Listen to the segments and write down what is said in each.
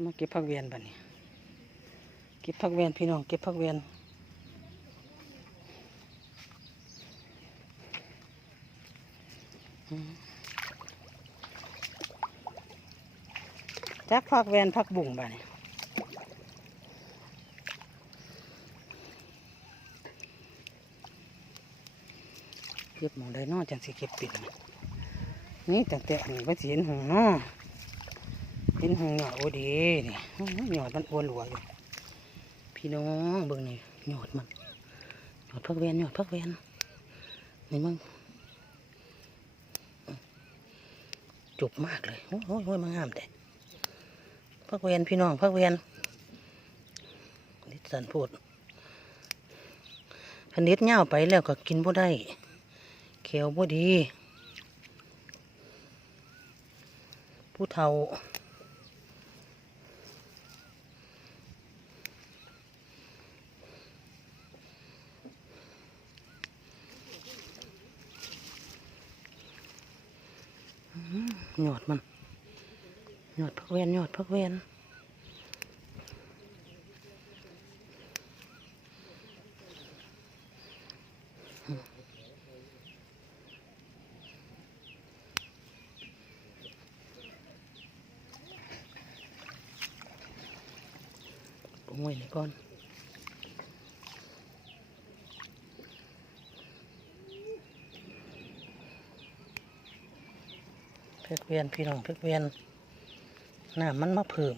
ามาเก็บผักเวียนบัดนี้ เก็บผักเวียนพี่น้องเก็บผักเวียนจักผักเวียนผักบุ่งบัดนี้เก็บหมองได้เนอจังสิเก็บปิดนี่ตั้งแต่อันว่าสิเห็นหงเนาะ เป็นหงหยอดโอ้ดีนี่หยอดมันอ้วนหลัวอยู่พี่น้องเบิ่งนี่หยอดมันหยอดพักเวียนหยอดพักเวียนนี่มึงจุบมากเลยโอ้ยโอ้ยมันงามแต่พักเวียนพี่น้องพักเวียนนิสันพูดพันนิดเง่าวไปแล้วก็กินบ่ได้เขียวบ่ดี ผู้เฒ่า หยอดมันหยอด พักเวียนหยอดพักเวียนปุ้งไว้นี่ก่อนพักเวียนพี่น้องพักเวียน น้ำมันมาเพิ่ม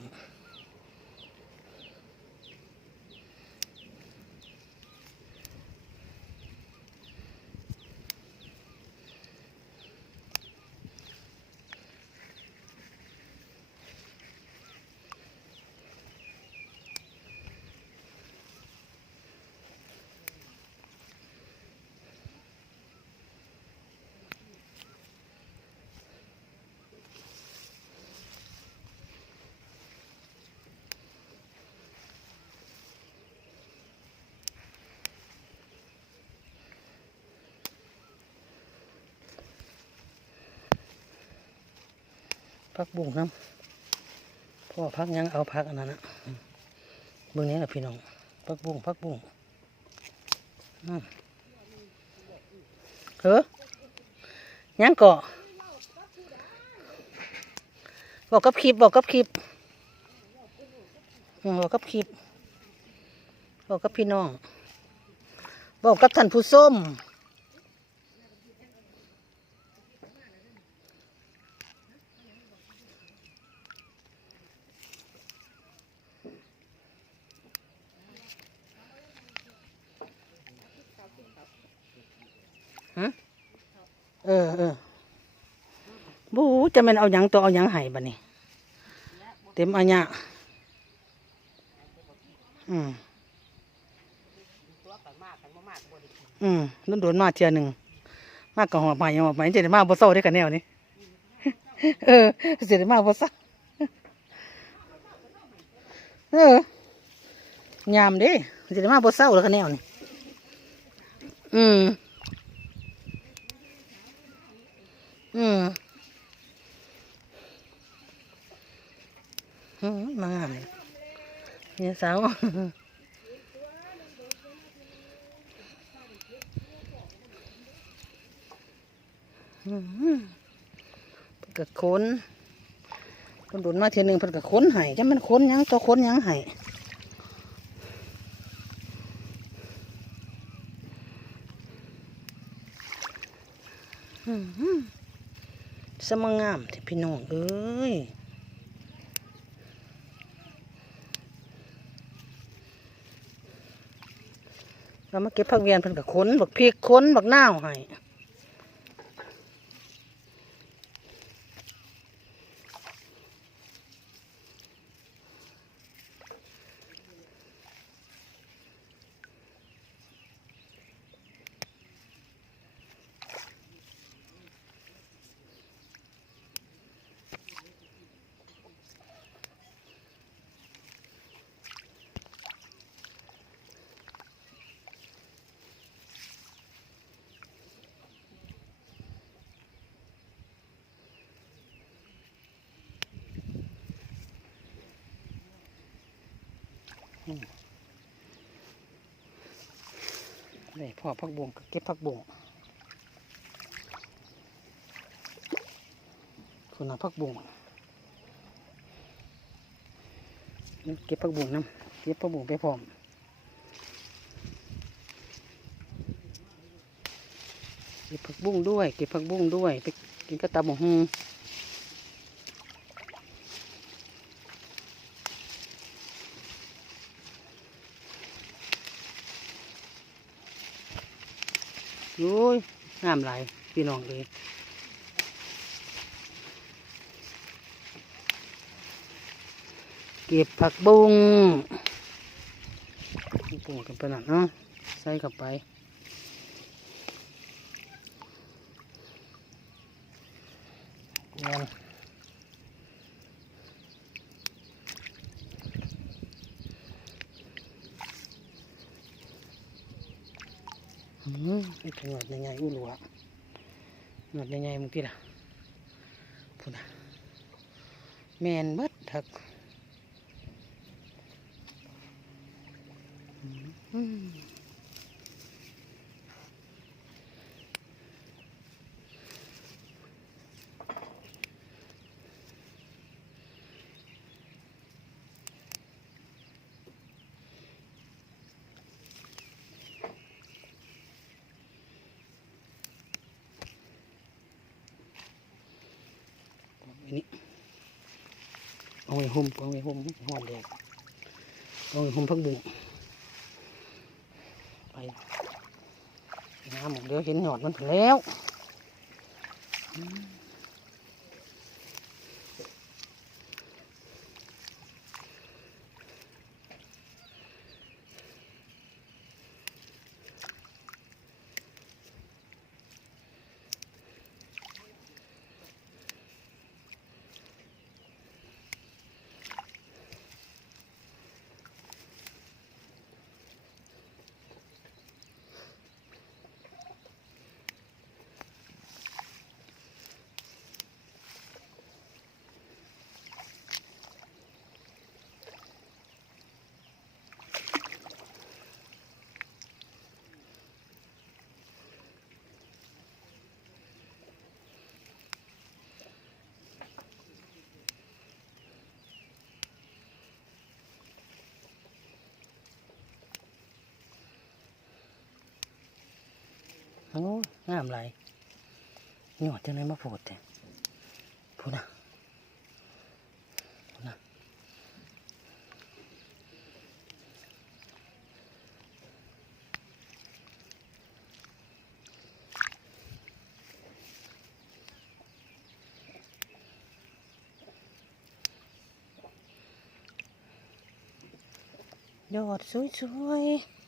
พักบุ้งน้ำพ่อพักยังเอาพักอันนั้นนะอืมเบื้องนี้แหละพี่น้องพักบุ้งพักบุ้งเฮ้อยังเกาะบอกกับคลิปบอกกับคลิปบอกกับคลิปบอกกับพี่น้องบอกกับท่านผู้ส้ม เออเออบูจะมันเอาหยังตัวเอาหยังไห้บัดนี้ เต็มอันยะอืมอืมนุ่นโดนมาเทียหนึ่งมากกับหอบใหม่หอบใหม่เจดมาบ่เศร้าได้กันแนวนี้เออเจดมาบ่เศร้าเออยามเด้จดมาบ่เศร้าแล้วกันแนวนี้อืม อืมมางามเนี่ยสาวอืมเพิ่นก็ค้นเพิ่นโดนมาเทียนึงเพิ่นก็ค้นให้จังมันค้นยังตัวค้นยังให้อืมะมงามที่พี่น้องเอ้ยเรามาเก็บผักเวียนเพิ่นกับค้นบักพริกค้นบักนาวให้ อืมได้พ่อพักบุงก็เก็บพักบุงคุณเอาพักบุงเก็บพักบุงน้ำเก็บพักบุงไปพร้อมเก็บผักบุ้งด้วย เก็บผักบุ้งด้วย ไปกินกระตำหมูฮงโอ้ย งามหลายพี่น้องเลยเก็บผักบุ้งปรุงกันไปหน่อยเนาะใส่กลับไปเงิน อืมไอ้ขนาดใหญ่ๆอู้หลัวขนาดใหญ่ๆมึงที่ละพูดนะแมนบัดทักอืมอันนี้ เอาไว้ห่มเอาไว้ห่มหอมแดดเอาไว้ห่มพักบุ้งไปน้ำหมดเดี๋ยวเห็นหยอดมันถึงแล้ว โอ้ยงามไรหยอดจังไรมาโผดแต่พูดนะพูดนะยอดสวยๆ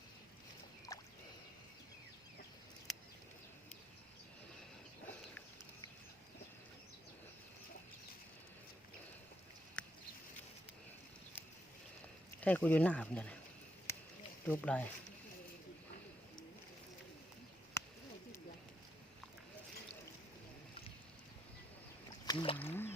ใช่กูอยู่หน้ามันนะรูปลายอืม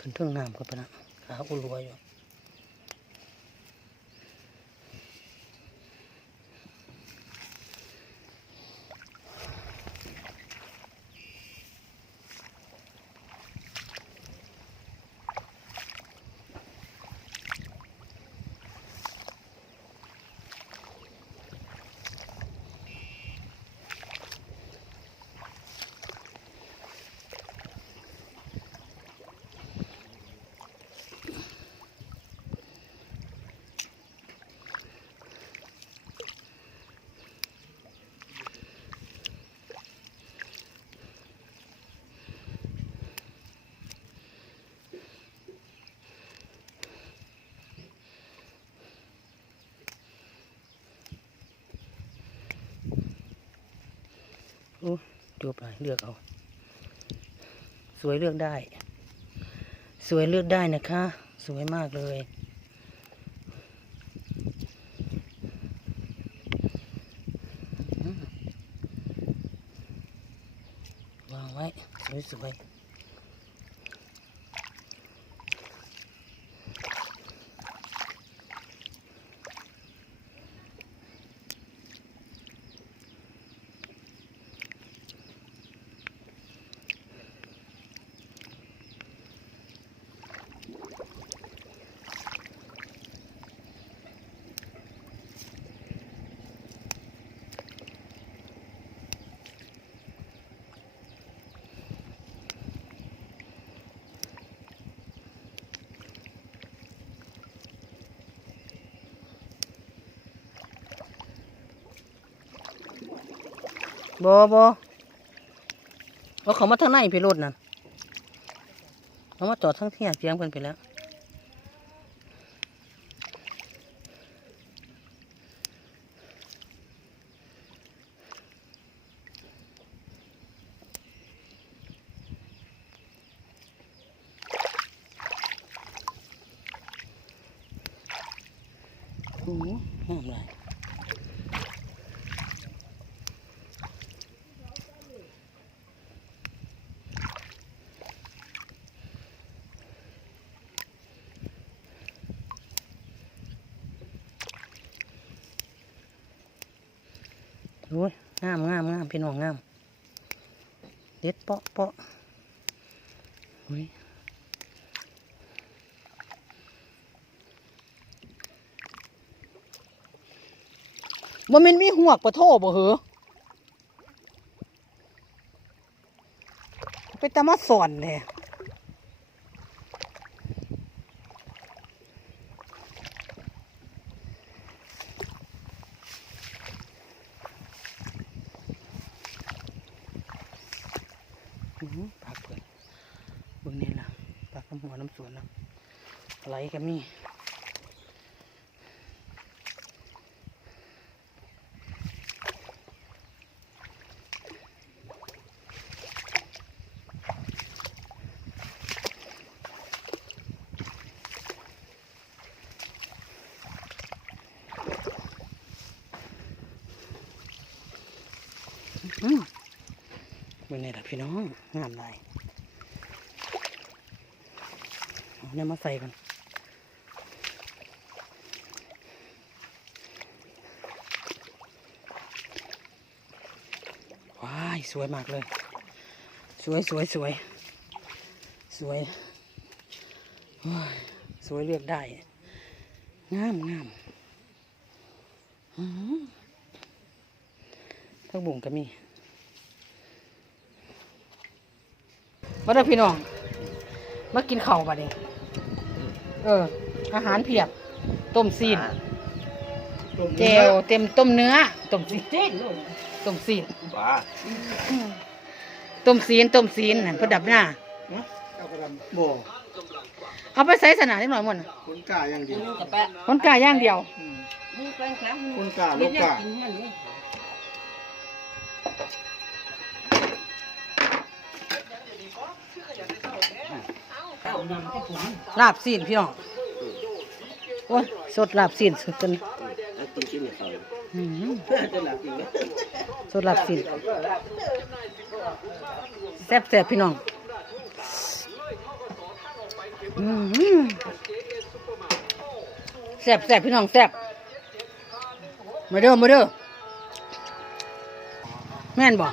ขึ้นเทิงน้ำก็ไปนะขาอุรัวอยู่ จบเลยเลือกเอา สวยเลือกได้ สวยเลือกได้นะคะ สวยมากเลย วางไว้ สวยๆ บอบอเอาเขามาทางไหนพี่รถนั่นเขามาจอดทั้งเที่ยงเพียงกันไปแล้วโอ้โหงามเลย โอ้ยงามงามงาม พี่น้องงาม เด็ดเปาะเปาะโอ้ยบ่แมันมีหวกปะโทบ่เหรอไปตามาสอนเลยอื้อหือปากเปิดเบิ่งนี่ล่ะปากน้ำ หัวน้ำสวนนะไหลก็มีอืมเบิ่งนี่ล่ะพี่น้องงามหลาย เนี่ยมาใส่กันว้ายสวยมากเลย สวยสวยสวยสวยสวยเลือกได้ งามงามอ๋อหือทั้งบุ่งก็มีมาเด้อพี่น้อง มากินข้าวบัดนี้ เออ อาหารเพียบ ต้มซีนเจลเต็มต้มเนื้อ ต้มซีนต้มซีนบ้าต้มซีนต้มซีนน่ะประดับหน้าเอากระดำบ่เอาไปใส่สนามนิดหน่อยหมันคุณกล้าอย่างเดียวคนกล้าย่างเดียวอืมคุณกล้าลูกกล้า ลาบซีนพี่น้องโอ้ยสดลาบซีนสดกันแล้วกินกินเนี่ยเขาอื้อหือเพื่อจะหลับจริงไหมสดลาบซีนแซ่บแซ่บพี่น้องอื้อหือแซ่บแซ่บพี่น้องแซ่บมาเด้อมาเด้อแม่นบอื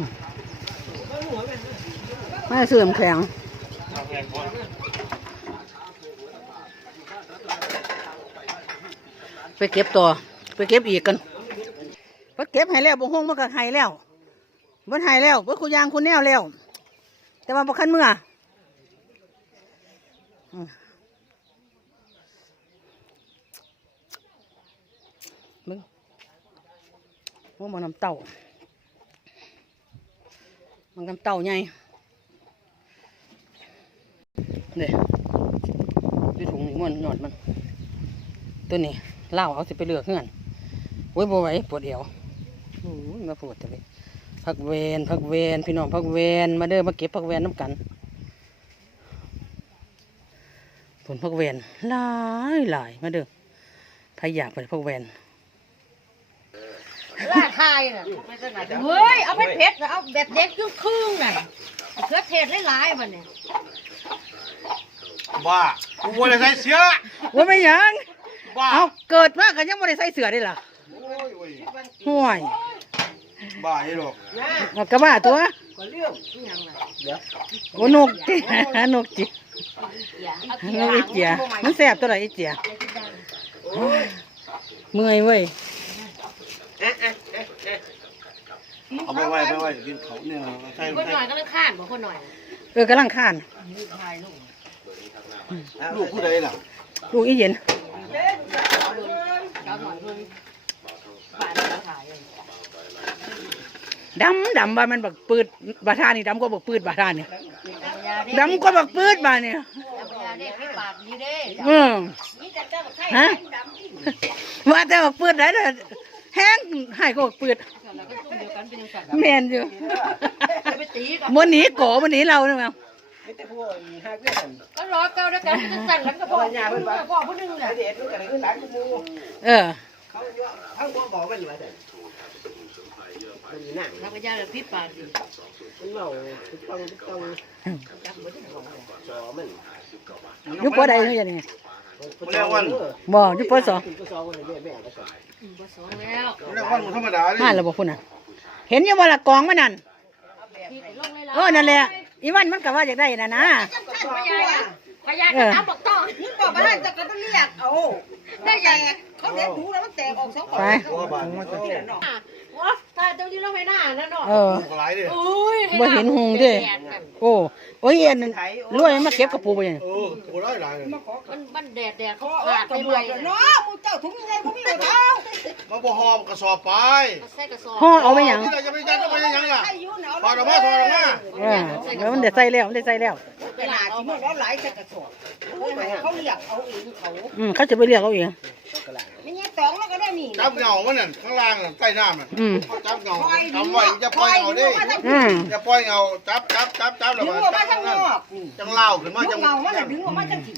มไม่เสื่อมแข็งไปเก็บต่อไปเก็บอีกกัน ก็บให้แล้วบ่ฮงมันก็ให้แล้วบ่ให้แล้วบ่คุยางคุณแนวแล้ว แต่ว่าบ่คันเมื่ออืมโอ้มันน้ำเต้ามันน้ำเต้าใหญ่เนี่ยดูถุงนี่มันหยอดมัน ตัวนี้เล่าเอาสิไปเลือกเงื่อนโอ้ยบ่ไหวปวดเอว มาปวดแต่เลยพักเวนพักเวนพี่น้องพักเวนมาเด้อมาเก็บพักเวนน้ำกันผลพักเวนหลายหลายมาเด้อใครอยากไปพักเวนล่าทายน่ะเฮ้ยเอาเป็นเผ็ดน่ะเอาแบบเด็ดครึ่งครึ่งๆน่ะเครือเทศหลายๆมันเนี่ยบ้ากูบ่ได้ใส่เสื้อว่าไม่หยังบ้าเอาเกิดมาก็ยังไม่ได้ใส่เสื้อได้ล่ะโอ้ยโอ้ยห่วย บ้าไอ้หรอกเอากระบ้าตัวก็เรื่องอีหยังน่ะโอ้นกจินกจิเอานเกี่ยกอีเจียมันแสบตัวไหนอีเจียเมื่อยเว้ยเอาไปไว้ไปไว้กินเขาเนี่ยใส่คนหน่อยก็เลยข้านบ่คนหน่อยเออกำลังข้านลูกผู้ใดล่ะลูกอีเย็น ดำดำว่ามันบักปืดบาทานี่ดำก็บักปืดบาทานี่ยาเด้ดำก็บักปืดบาเนี่ยยาเด้พี่ปากดีเด้เออนี่แต่เจ้าบักไทยฮะดำที่ว่าแต่บักปืดไหนเด้อแห้งใหายก็บักปืดแล้วก็ตุ้มเดียวกันเป็นจังซั่นแมนอยู่ไปตีกับมันหนีโกมันหนีเราเนี่ยมั้งก็รอเก่าด้วยกันเป็นจังซั่นแล้วก็พ่อพ่อผู้นึงน่ะเออ แล้วก็ยาเลยพี่ปากดียุคปอใดเนาะอย่างนี้เรียกวันบ่ยุคปอสองอืมบ่สองแล้วเรียกวันธรรมดาดิมาแล้วบ่พุ่นน่ะ เห็นอยู่ว่าละกองมันนั่นพี่ลงเลยล่ะเออนั่นแหละอีวันมันก็ว่าอยากได้น่ะนะพยายพยายก็ตามบอกต่อบอกบ้านจะก็ต้องเรียกเอาได้ยังเขาเด็ดหูแล้วมันแตกออกสองไปว่าบ้านมันจะว้า ตายตรงนี้เราไม่น่านั่นเนาะเออ หลายดิอุ้ยบ่เห็นหุงเด้โอ้โอ้ยเอ็นนั่นรวยมาเก็บกระปูไปยังเออกูได้หลายเลยมันมันแดดแดดเขาขาขาดดไปไปใหม่เนาะมูเจ้าถุงยังไงกูมีไว้เท้ามันบ่หอมกระสอบไปใส่กระสอบห่อเอาไปหยังที่เราจะไปยัดเอาไปยังยังล่ะใครอยู่เนาะถอดออกมาถอดออกมาเออแล้วมันได้ใส่แล้วมันได้ใส่แล้ว เวลาที่มันร้อนไหลจะกระสอบเขาเรียกเอาเองเขาอืมเขาจะไปเรียกเอาเองไม่งี้ตองแล้วก็ได้นี่จับเงามันนั่นข้างล่างน่ะใต้น้ำน่ะอืมจับเงาจำไว้อย่าปล่อยเงาดิอืมอย่าปล่อยเงาจับจับจับจับแล้วดึงมันออกมาจัทาบงนนั่นอกนี่จังเล่าขึ้นมาดึจังงเงามันดึงออกมาจังสิ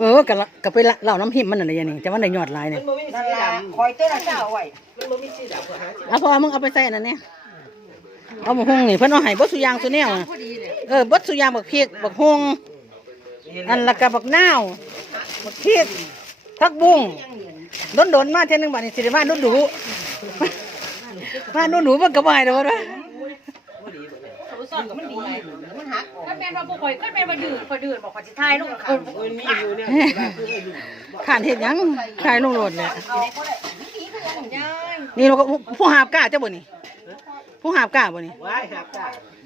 เออก็ละก็ไปละเล่าน้ำหิมมันนั่นแหละอย่างนี้แต่ว่าได้ยอดหลายเนี่ยนั่นละคอยเต้นเจ้าไว้เอาพอมึงเอาไปใส่อันนั้นเนี่ยเอาหมกฮงนี่เพิ่นเอาให้บดสุยางสุแนวน่ะพอดีเลยเออบดสุยางบักพริกบักฮงอันละกับบักนาวบักพริกผักบุ้งโดนโดนๆมาเท่ยหนึงบัดนี้สิได้มาโดนดู มาโดนดูมันก็บ่ให้ดอกว่าเขาซ่อนกับมันดีมันหักถ้าแม่นว่าบ่ข่อยก็แม่นว่าดื้อข่อยดื้อบอกข่อยสิทายลงข้างขานเฮ็ดหยังขายลงโลดแหละเอาก็ได้วิธีก็ยังยายนี่เราก็ผู้หาบกล้าเจ้าบ่นี่ผู้หาบกล้าบ่นี่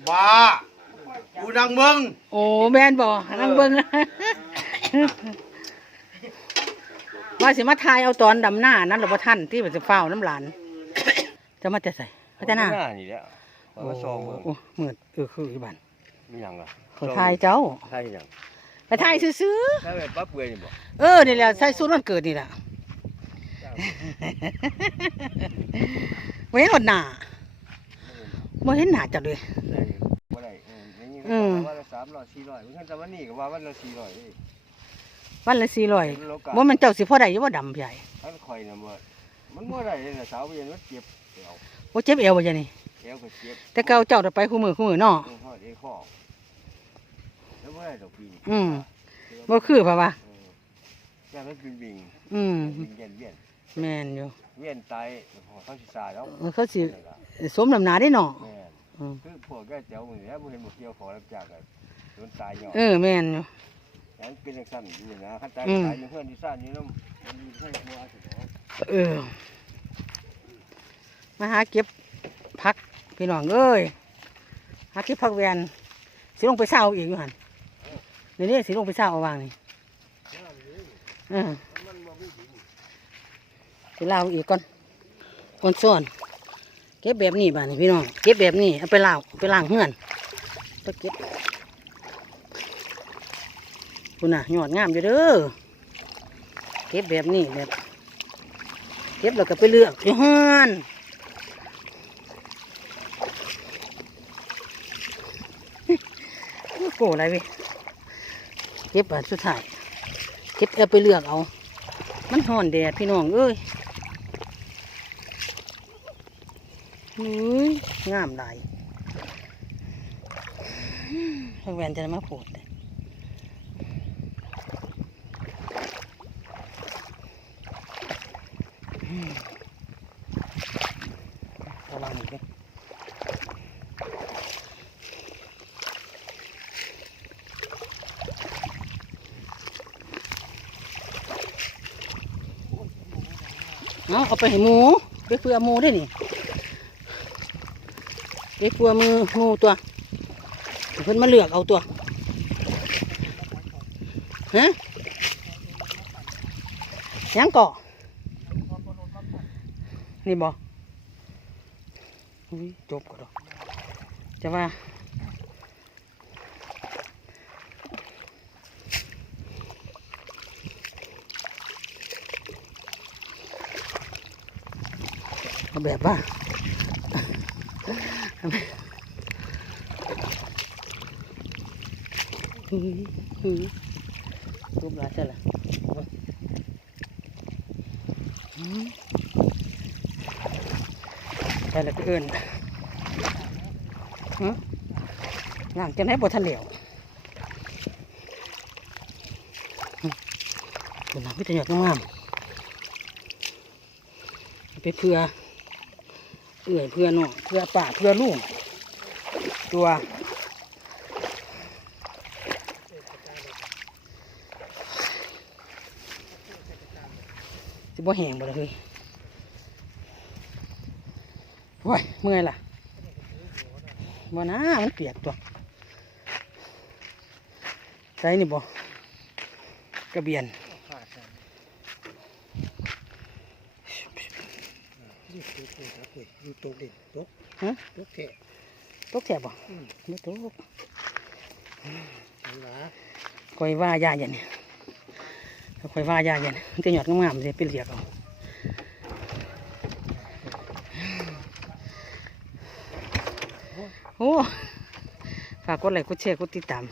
บ้ากูดังเมืองโอ้แม่นบ่นั่งเบิ่งว่าสิมาทายเอาตอนดำหน้านั้นหรือว่าท่านที่มันจะเฝ้าน้ำหลาน จะมาจะใส่เขาจะหน้าหน้านี่แหละโอ้ว่าซองเบิ่งโอ้เหมือนเออคืออีบันมีหยังล่ะเขาทายเจ้าใช่หยังไปทายซื้อถ้าเป็นปั๊บเปื่อยนี่บ่ๆเออนี่แหละใส่สูตรวันเกิดนี่แหละไม่เห็นหดหน้าไม่เห็นหน้าจัดเลยได้บ่ได้เอออย่างนี้อืมวันละ300 400มันแต่วันนี้ก็ว่าวันละ400เด้วันละสี่ร้อยโลกะว่ามันเจ้าสิพ่อใดอยู่ว่าดำใหญ่อันข่อยน่ะบ่มันบ่ได้เลยน่ะสาวเย็นมันเจ็บ เอวว่าเจ็บเอวบ่จ้ะนี่เอวก็เจ็บแต่เก่าเจ้าจะไปคู่มือคู่มือเนาะต้องทอดเอวคอแล้วบ่ได้ดอกปีนี้อืมบ่คือป่ะวะเออย่านมันเป็นบิ่งอืมบิ่งเวียนเวียนแม่นอยู่เวียนตายเขาสิซาแล้วเออเขาสิสมลำหนาได้เนาะแม่นอืมคือพวกแกแจ๋วมื้อนี้บ่เห็นบ่เกี่ยวขอรับจากกันโดนตายย่อเออแม่นอยู่อันเป็นจังซั่นอยู่นะคันตายอืมตายอยู่เพื่อนที่ซ่านอยู่นำมันมีใช่บ่อาสิบ่เออ มาหาเก็บพักพี่น้องเอ้ยหาเก็บพักแวนสิลงไปเศร้าอีกอยู่หันเดี๋ยวนี้สิลงไปเศร้าเอาวางนี่เออสิเล่าอีกก่อนก่อนส่วนเก็บแบบนี้บ้านี่พี่น้องเก็บแบบนี้เอาไปเล้าเอาไปล้างเฮือนไปเก็บคุณน่ะยอดงามอยู่เด้อเก็บแบบนี้แบบเก็บแล้วก็ไปเลือกอยู่เฮือนโก้อะไรเว้ยเก็บอันสุดท้ายเก็บเอาไปเลือกเอา มันห่อนแดดพี่น้องเอ้ยเฮ้ยงามหลายพวกแวนจะมาผล่เลยอืมระวังอีกเล เอาเอาไปให้หมูไปเพื่อหมูได้นี่ไปเพื่อมือหมูตัวเพิ่นมาเลือกเอาตัวฮะยังเกาะนี่บอจบก็ดอกจะว่า แบบว่าฮึฮึรูปลายใช่ละใช่ละเกินฮะหลังจะให้บททะเหลวเป็นหลังพิทยาต้องามาไปเพื่อ เอื่อยเพื่อน้องเพื่อป่าเพื่อลูกตัวสิบ่แห้งบ่เลยเฮ้ยโอ้ยเมื่อยล่ะบ่นะมันเปียกตัวใส่นี่บ่กระเบียน อยู่ ตรงดินตกฮะตกแค่ตกแสบบ่ไม่ตกหันหลาคอยว่าย่าเย็นคอยว่าย่าเย็นมันจะหยอดงามๆเลยไปเรียกเอาโอ้ฝากกดไลค์กดแชร์กดติดตาม